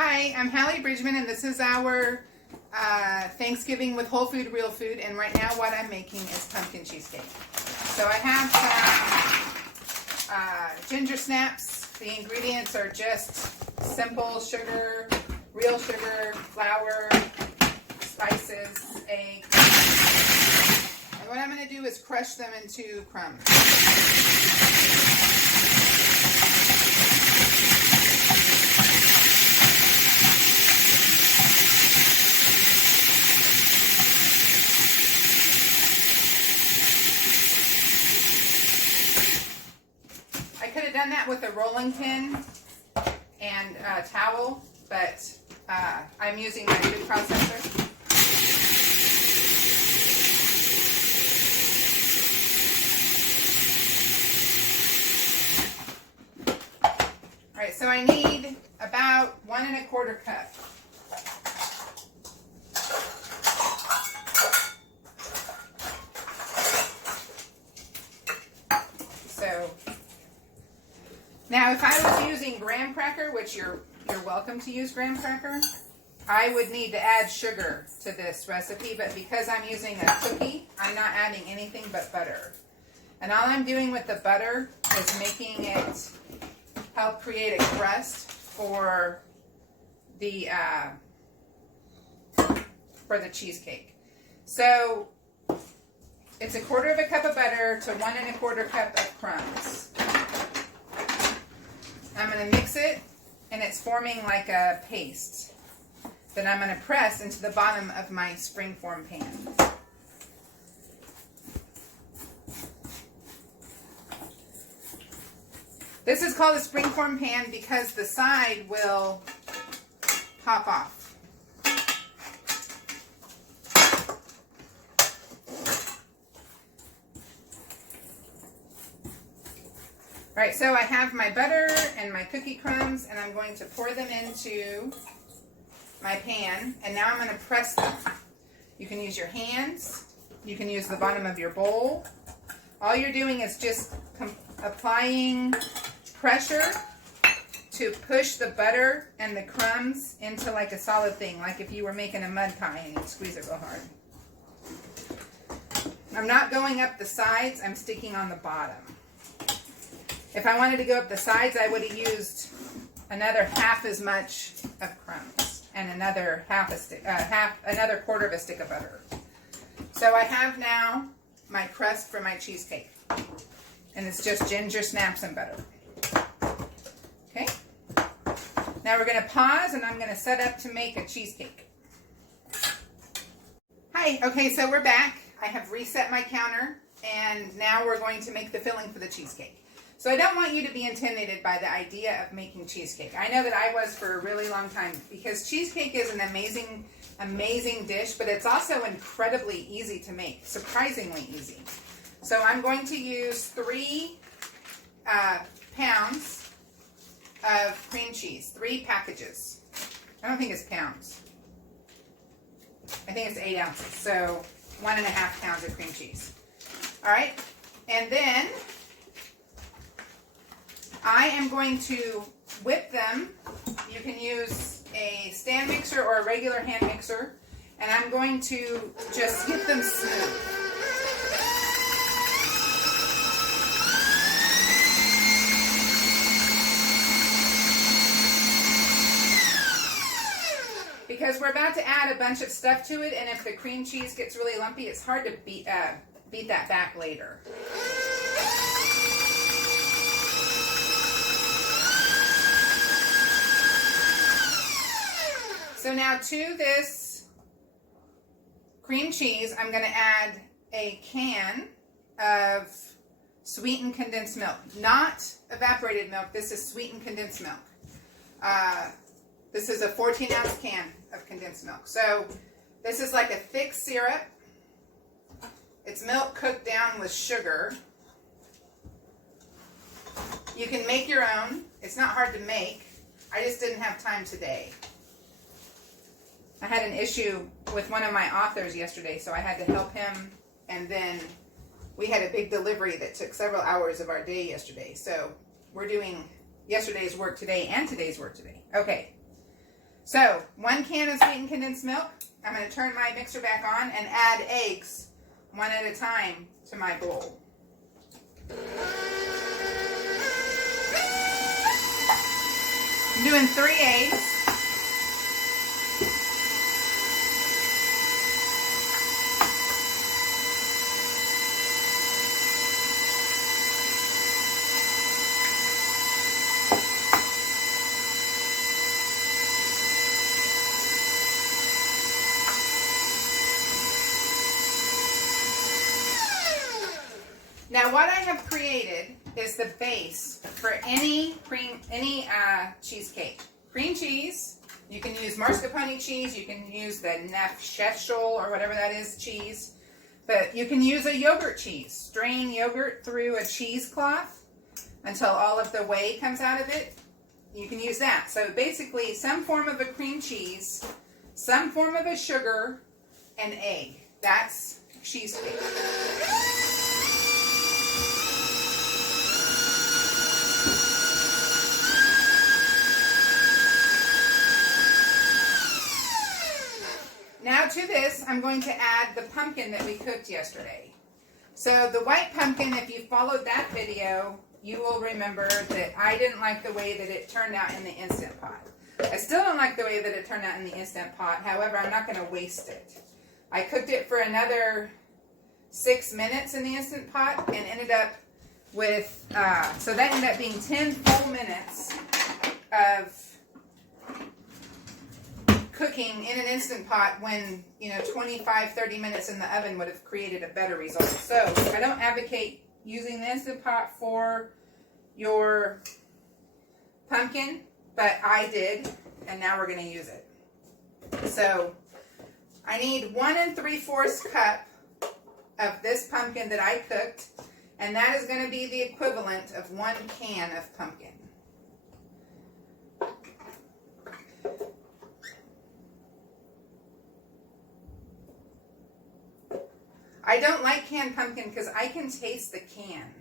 Hi, I'm Hallee Bridgeman, and this is our Thanksgiving with whole food, real food. And right now what I'm making is pumpkin cheesecake. So I have some ginger snaps. The ingredients are just simple sugar, real sugar, flour, spices, eggs. And what I'm going to do is crush them into crumbs. I could have done that with a rolling pin and a towel, but I'm using my food processor. All right, so I need about 1 1/4 cup. So now, if I was using graham cracker, which you're welcome to use graham cracker, I would need to add sugar to this recipe, but because I'm using a cookie, I'm not adding anything but butter. And all I'm doing with the butter is making it help create a crust for the cheesecake. So it's 1/4 cup of butter to 1 1/4 cup of crumbs. I'm going to mix it, and it's forming like a paste that I'm going to press into the bottom of my springform pan. This is called a springform pan because the side will pop off. All right, so I have my butter and my cookie crumbs, and I'm going to pour them into my pan, and now I'm going to press them. You can use your hands. You can use the bottom of your bowl. All you're doing is just applying pressure to push the butter and the crumbs into like a solid thing, like if you were making a mud pie and you squeeze it real hard. I'm not going up the sides, I'm sticking on the bottom. If I wanted to go up the sides, I would have used another half as much of crumbs and another another 1/4 of a stick of butter. So I have now my crust for my cheesecake, and it's just ginger snaps and butter. Okay. Now we're going to pause, and I'm going to set up to make a cheesecake. Hi. Okay, so we're back. I have reset my counter, and now we're going to make the filling for the cheesecake. So I don't want you to be intimidated by the idea of making cheesecake. I know that I was for a really long time, because cheesecake is an amazing, amazing dish, but it's also incredibly easy to make, surprisingly easy. So I'm going to use 3 pounds of cream cheese, 3 packages. I don't think it's pounds. I think it's 8 ounces, so 1 1/2 pounds of cream cheese. All right, and then I am going to whip them. You can use a stand mixer or a regular hand mixer, and I'm going to just get them smooth. Because we're about to add a bunch of stuff to it, and if the cream cheese gets really lumpy, it's hard to beat that back later. So now to this cream cheese, I'm going to add a can of sweetened condensed milk. Not evaporated milk. This is sweetened condensed milk. This is a 14-ounce can of condensed milk. So this is like a thick syrup. It's milk cooked down with sugar. You can make your own. It's not hard to make. I just didn't have time today. I had an issue with one of my authors yesterday, so I had to help him, and then we had a big delivery that took several hours of our day yesterday. So we're doing yesterday's work today and today's work today. Okay. So 1 can of sweetened condensed milk. I'm going to turn my mixer back on and add eggs one at a time to my bowl. I'm doing 3 eggs. Now what I have created is the base for any cheesecake. Cream cheese, you can use mascarpone cheese, you can use the Neufchâtel or whatever that is cheese, but you can use a yogurt cheese. Strain yogurt through a cheesecloth until all of the whey comes out of it. You can use that. So basically some form of a cream cheese, some form of a sugar, and egg. That's cheesecake. Now to this, I'm going to add the pumpkin that we cooked yesterday. So the white pumpkin, if you followed that video, you will remember that I didn't like the way that it turned out in the Instant Pot. I still don't like the way that it turned out in the Instant Pot. However, I'm not going to waste it. I cooked it for another 6 minutes in the Instant Pot and ended up with, so that ended up being 10 full minutes of cooking in an Instant Pot when, 25-30 minutes in the oven would have created a better result. So I don't advocate using the Instant Pot for your pumpkin, but I did, and now we're going to use it. So I need 1 3/4 cup of this pumpkin that I cooked, and that is going to be the equivalent of 1 can of pumpkin. I don't like canned pumpkin because I can taste the can.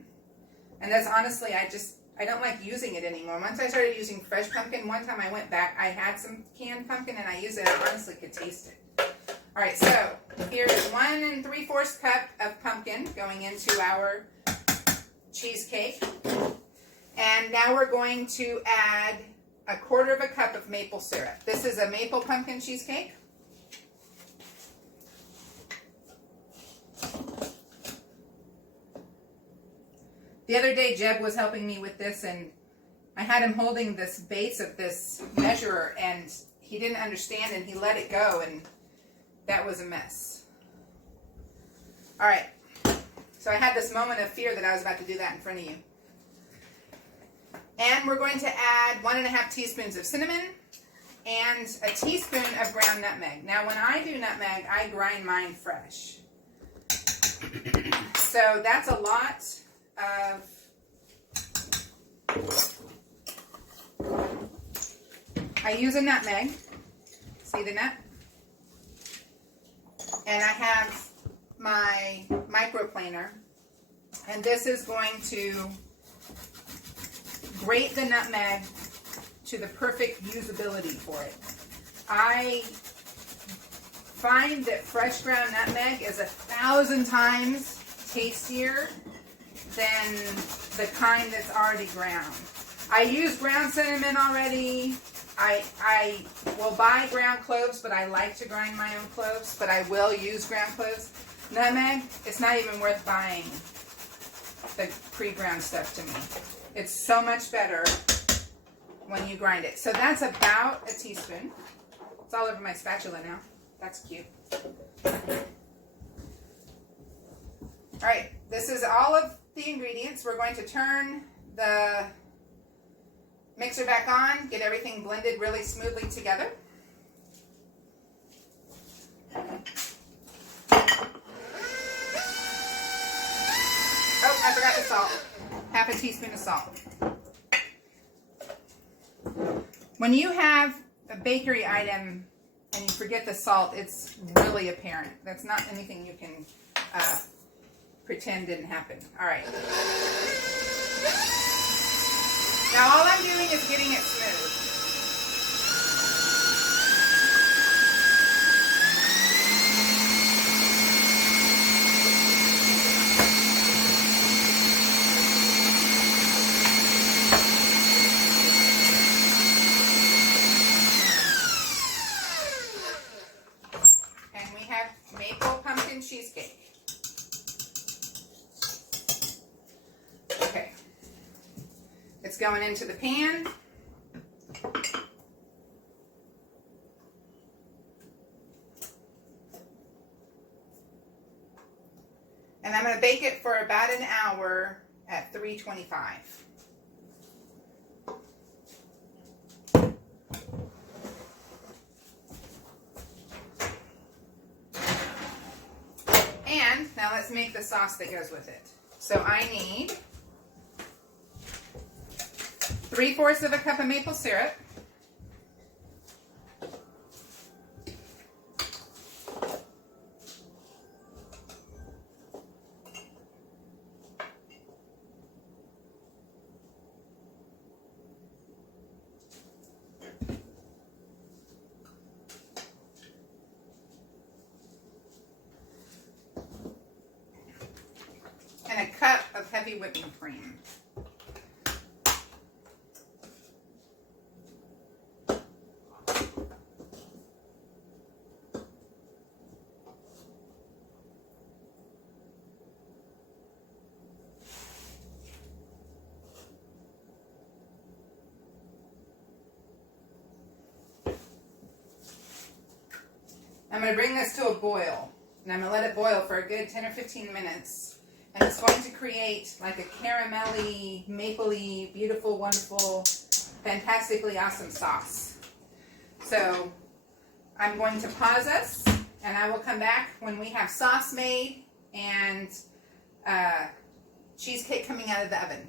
And that's honestly, I don't like using it anymore. Once I started using fresh pumpkin, one time I went back, I had some canned pumpkin and I used it. I honestly could taste it. All right, so here's 1 3/4 cup of pumpkin going into our cheesecake. And now we're going to add 1/4 cup of maple syrup. This is a maple pumpkin cheesecake. The other day, Jeb was helping me with this, and I had him holding this base of this measurer, and he didn't understand, and he let it go, and that was a mess. All right, so I had this moment of fear that I was about to do that in front of you. And we're going to add 1 1/2 teaspoons of cinnamon and a teaspoon of ground nutmeg. Now, when I do nutmeg, I grind mine fresh. So that's a lot of I use a nutmeg. See the nut? And I have my microplaner, and this is going to grate the nutmeg to the perfect usability for it. I find that fresh ground nutmeg is 1,000 times tastier than the kind that's already ground. I use ground cinnamon already. I will buy ground cloves, but I like to grind my own cloves, but I will use ground cloves. Nutmeg, it's not even worth buying the pre-ground stuff to me. It's so much better when you grind it. So that's about a teaspoon. It's all over my spatula now. That's cute. All right, this is all of the ingredients. We're going to turn the mixer back on, get everything blended really smoothly together. Oh, I forgot the salt. 1/2 teaspoon of salt. When you have a bakery item and you forget the salt, it's really apparent. That's not anything you can pretend didn't happen. All right. Now all I'm doing is getting it smooth. It's going into the pan. And I'm going to bake it for about an hour at 325. And now let's make the sauce that goes with it. So I need 3/4 of a cup of maple syrup. And a cup of heavy whipping cream. I'm going to bring this to a boil, and I'm going to let it boil for a good 10 or 15 minutes. And it's going to create like a caramelly, mapley, beautiful, wonderful, fantastically awesome sauce. So I'm going to pause us, and I will come back when we have sauce made and cheesecake coming out of the oven.